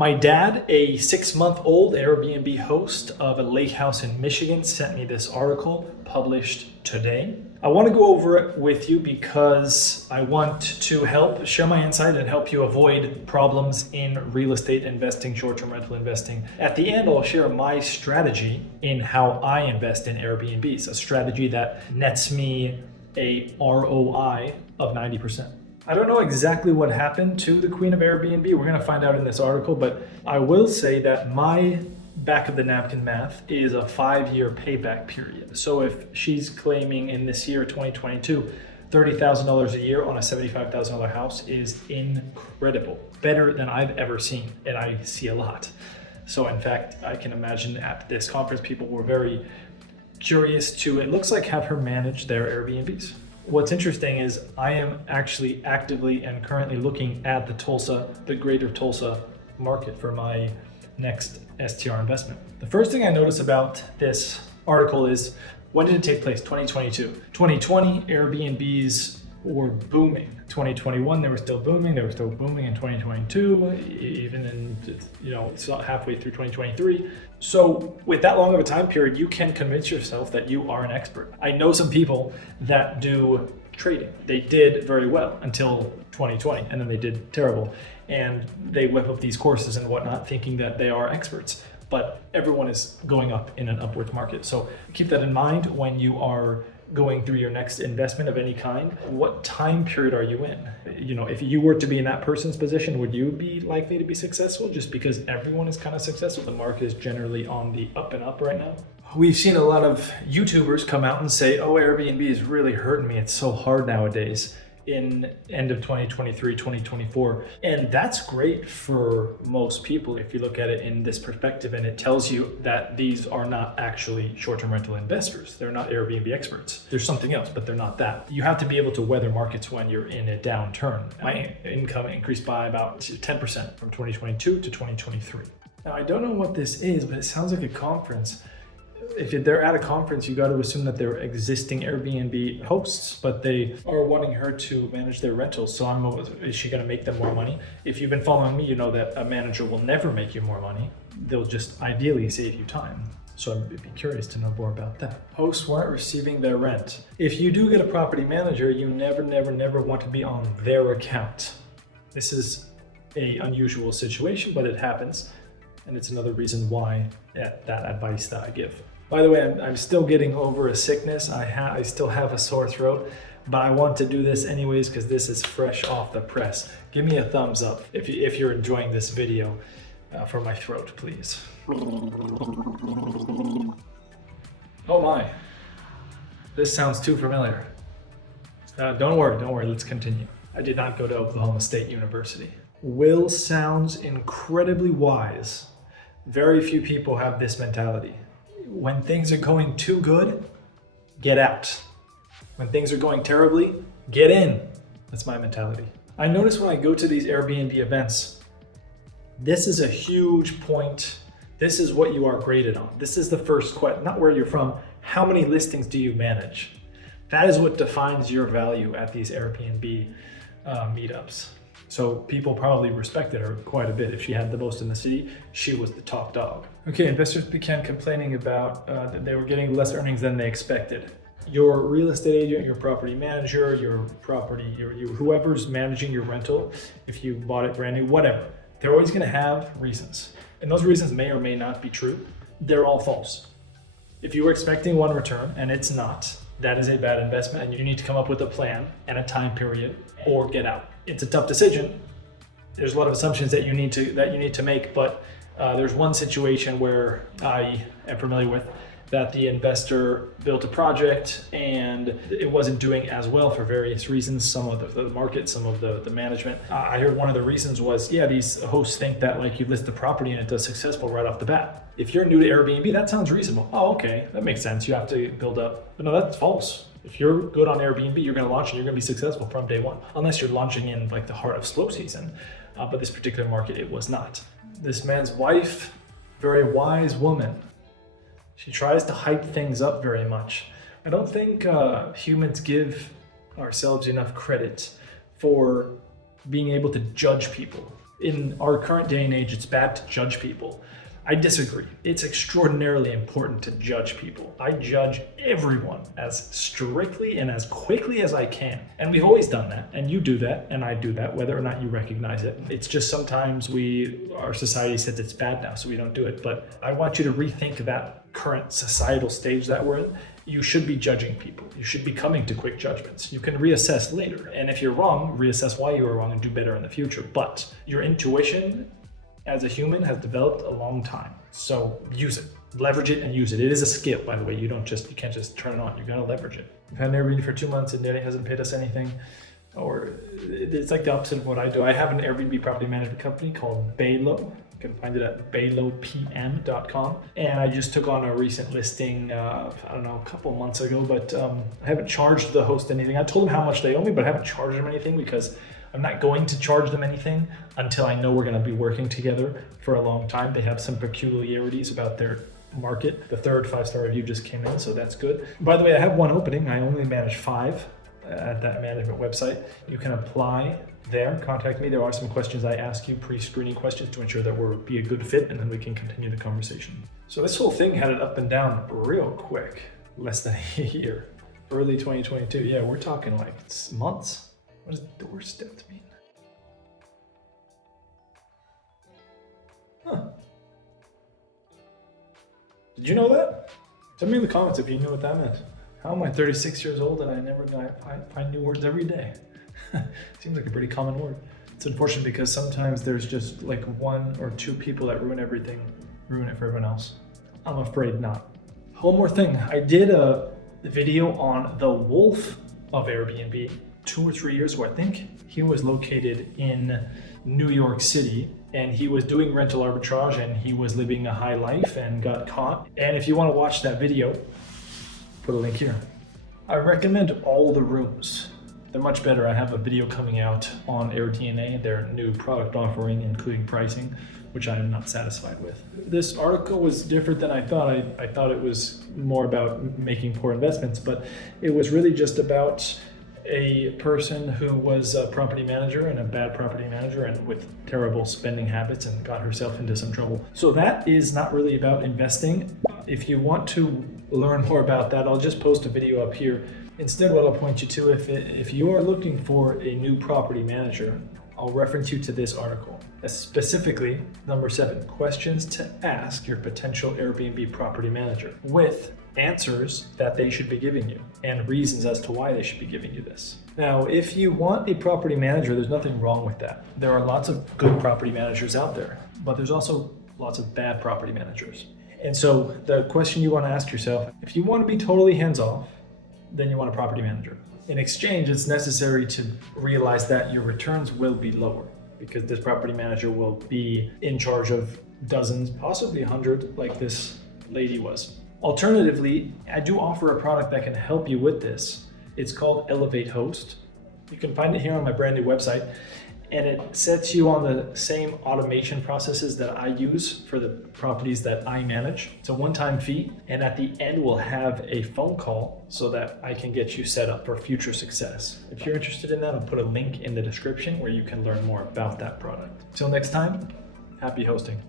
My dad, a 6-month-old Airbnb host of a lake house in Michigan, sent me this article published today. I want to go over it with you because I want to help share my insight and help you avoid problems in real estate investing, short-term rental investing. At the end, I'll share my strategy in how I invest in Airbnbs, a strategy that nets me a ROI of 90%. I don't know exactly what happened to the queen of Airbnb. We're going to find out in this article, but I will say that my back of the napkin math is a 5-year payback period. So if she's claiming in this year, 2022, $30,000 a year on a $75,000 house is incredible. Better than I've ever seen, and I see a lot. So in fact, I can imagine at this conference, people were very curious to, it looks like, have her manage their Airbnbs. What's interesting is I am actually actively and currently looking at the greater Tulsa market for my next STR investment. The first thing I notice about this article is, when did it take place? 2022. 2020, Airbnbs were booming. 2021, they were still booming. They were still booming in 2022, even in, it's not halfway through 2023. So with that long of a time period, you can convince yourself that you are an expert. I know some people that do trading. They did very well until 2020, and then they did terrible. And they whip up these courses and whatnot thinking that they are experts. But everyone is going up in an upwards market. So keep that in mind when you are going through your next investment of any kind. What time period are you in? If you were to be in that person's position, would you be likely to be successful just because everyone is kind of successful? The market is generally on the up and up right now. We've seen a lot of YouTubers come out and say, oh, Airbnb is really hurting me. It's so hard nowadays in end of 2023, 2024. And that's great for most people if you look at it in this perspective, and it tells you that these are not actually short-term rental investors. They're not Airbnb experts. There's something else, but they're not that. You have to be able to weather markets when you're in a downturn. My income increased by about 10% from 2022 to 2023. Now, I don't know what this is, but it sounds like a conference. If they're at a conference, you got to assume that they're existing Airbnb hosts, but they are wanting her to manage their rentals. So is she going to make them more money? If you've been following me, you know that a manager will never make you more money. They'll just ideally save you time. So I'd be curious to know more about that. Hosts weren't receiving their rent. If you do get a property manager, you never want to be on their account. This is an unusual situation, but it happens. And it's another reason why that advice that I give. By the way, I'm still getting over a sickness. I still have a sore throat, but I want to do this anyways because this is fresh off the press. Give me a thumbs up if you're enjoying this video for my throat, please. Oh my, this sounds too familiar. Don't worry, let's continue. I did not go to Oklahoma State University. Will sounds incredibly wise. Very few people have this mentality. When things are going too good, get out. When things are going terribly, get in. That's my mentality. I notice when I go to these Airbnb events, this is a huge point. This is what you are graded on. This is the first question, not where you're from. How many listings do you manage? That is what defines your value at these Airbnb meetups. So people probably respected her quite a bit. If she had the most in the city, she was the top dog. Okay, investors began complaining about that they were getting less earnings than they expected. Your real estate agent, your property manager, whoever's managing your rental, if you bought it brand new, whatever, they're always gonna have reasons. And those reasons may or may not be true. They're all false. If you were expecting one return and it's not, that is a bad investment, and you need to come up with a plan and a time period or get out. It's a tough decision. There's a lot of assumptions that you need to make, but there's one situation where I am familiar with that the investor built a project and it wasn't doing as well for various reasons. Some of the market, some of the management. I heard one of the reasons was, these hosts think that like you list the property and it does successful right off the bat. If you're new to Airbnb, that sounds reasonable. Oh, okay, that makes sense. You have to build up. But no, that's false. If you're good on Airbnb, you're going to launch and you're going to be successful from day one, unless you're launching in like the heart of slow season. But this particular market, it was not. This man's wife, very wise woman. She tries to hype things up very much. I don't think humans give ourselves enough credit for being able to judge people. In our current day and age, it's bad to judge people. I disagree. It's extraordinarily important to judge people. I judge everyone as strictly and as quickly as I can. And we've always done that. And you do that, and I do that, whether or not you recognize it. It's just sometimes our society says it's bad now, so we don't do it. But I want you to rethink that current societal stage that we're in. You should be judging people. You should be coming to quick judgments. You can reassess later. And if you're wrong, reassess why you were wrong and do better in the future. But your intuition as a human has developed a long time. So use it, leverage it and use it. It is a skill, by the way. You can't just turn it on. You gotta leverage it. We've had an Airbnb for 2 months and Danny hasn't paid us anything. Or it's like the opposite of what I do. I have an Airbnb property management company called Baylo. You can find it at baylopm.com. And I just took on a recent listing, a couple months ago, but I haven't charged the host anything. I told them how much they owe me, but I haven't charged them anything because I'm not going to charge them anything until I know we're going to be working together for a long time. They have some peculiarities about their market. The third 5-star review just came in, so that's good. By the way, I have one opening. I only manage 5 at that management website. You can apply there, contact me. There are some questions I ask you, pre-screening questions to ensure that we'll be a good fit, and then we can continue the conversation. So this whole thing had it up and down real quick, less than a year. Early 2022, yeah, we're talking like months. What does doorstep mean? Huh. Did you know that? Tell me in the comments if you knew what that meant. How am I 36 years old and I find new words every day? Seems like a pretty common word. It's unfortunate because sometimes there's just like 1 or 2 people that ruin everything, ruin it for everyone else. I'm afraid not. One more thing. I did a video on the wolf of Airbnb 2 or 3 years ago, I think. He was located in New York City and he was doing rental arbitrage and he was living a high life and got caught. And if you want to watch that video, put a link here. I recommend all the rooms. They're much better. I have a video coming out on AirDNA, their new product offering, including pricing, which I am not satisfied with. This article was different than I thought. I thought it was more about making poor investments, but it was really just about a person who was a property manager and a bad property manager and with terrible spending habits and got herself into some trouble. So that is not really about investing. If you want to learn more about that, I'll just post a video up here. Instead, what I'll point you to, if you are looking for a new property manager, I'll reference you to this article. Specifically, number 7, questions to ask your potential Airbnb property manager with answers that they should be giving you and reasons as to why they should be giving you this. Now, if you want a property manager, there's nothing wrong with that. There are lots of good property managers out there, but there's also lots of bad property managers. And so the question you want to ask yourself, if you want to be totally hands-off, then you want a property manager. In exchange, it's necessary to realize that your returns will be lower because this property manager will be in charge of dozens, possibly 100, like this lady was. Alternatively, I do offer a product that can help you with this. It's called Elevate Host. You can find it here on my brand new website, and it sets you on the same automation processes that I use for the properties that I manage. It's a one-time fee, and at the end we'll have a phone call so that I can get you set up for future success. If you're interested in that, I'll put a link in the description where you can learn more about that product. Till next time, happy hosting.